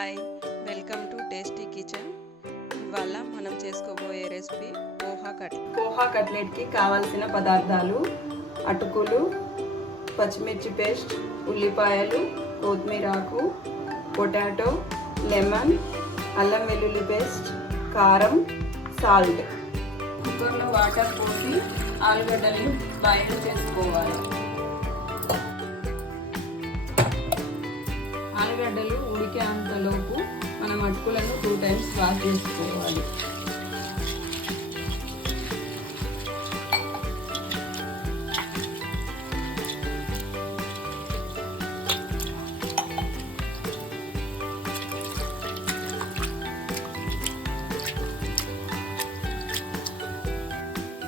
Hi, welcome to tasty kitchen. ఇవాళ మనం చేసుకోబోయే రెసిపీ పోహా కట్లెట్కి కావాల్సిన పదార్థాలు: అటుకులు, పచ్చిమిర్చి పేస్ట్, ఉల్లిపాయలు, కొత్తిమీర ఆకు, పొటాటో, లెమన్, అల్లం వెల్లుల్లి పేస్ట్, కారం, సాల్ట్. కుక్కర్లో వాటర్ పోసి ఆలుగడ్డలను బాయిల్ చేసుకోవాలి. ఆలుగడ్డలు ఉడికే అంతలోపు మనం అటుకులను 2 times వాష్ చేసుకోవాలి.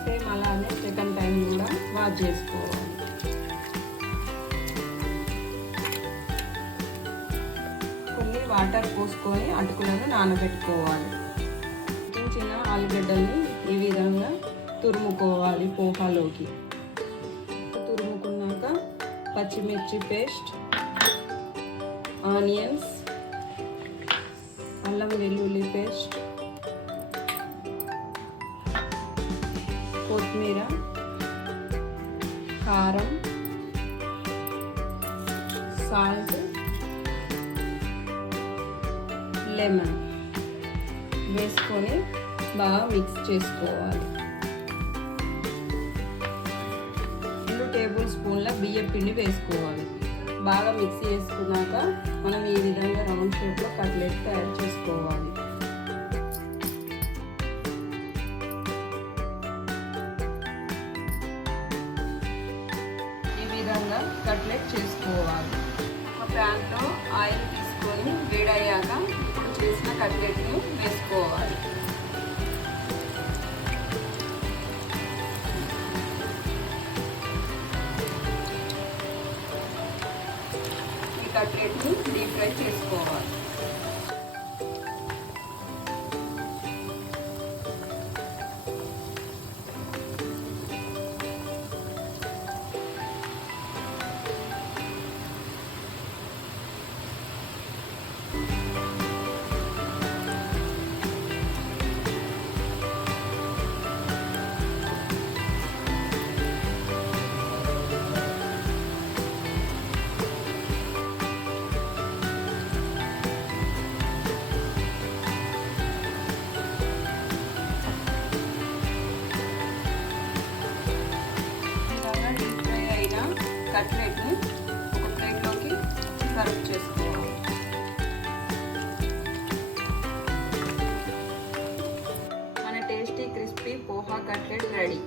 సేమ్ అలానే సెకండ్ టైం కూడా వాష్ చేసుకోవాలి. వాటర్ పోసుకొని అటుకులను నానబెట్టుకోవాలి. చిన్న ఆలుగడ్డల్ని ఈ విధంగా తురుముకోవాలి. పోహాలోకి తురుముకున్నాక పచ్చిమిర్చి పేస్ట్, ఆనియన్స్, అల్లం వెల్లుల్లి పేస్ట్, కొత్తిమీర, కారం, సాల్ట్, లెమన్ వేసుకొని బాగా మిక్స్ చేసుకోవాలి. 2 టేబుల్ స్పూన్ల బియ్యం పిండి వేసుకోవాలి. బాగా మిక్స్ చేసుకున్నాక మనం ఈ విధంగా రౌండ్ షేప్లో కట్లెట్ తయారు చేసుకోవాలి. ఈ విధంగా కట్లెట్ చేసుకోవాలి. ఒక ప్యాన్లో ఆయిల్ తీసుకొని వేడయ్యాక చేసిన కట్లెట్ని వేసుకోవాలి. ఈ కట్లెట్ని డీప్ ఫ్రై చేసుకోవాలి. కట్లెట్ని ఒక ప్లేట్లోకి సర్వ్ చేసుకోవాలి. మన tasty crispy poha cutlet ready.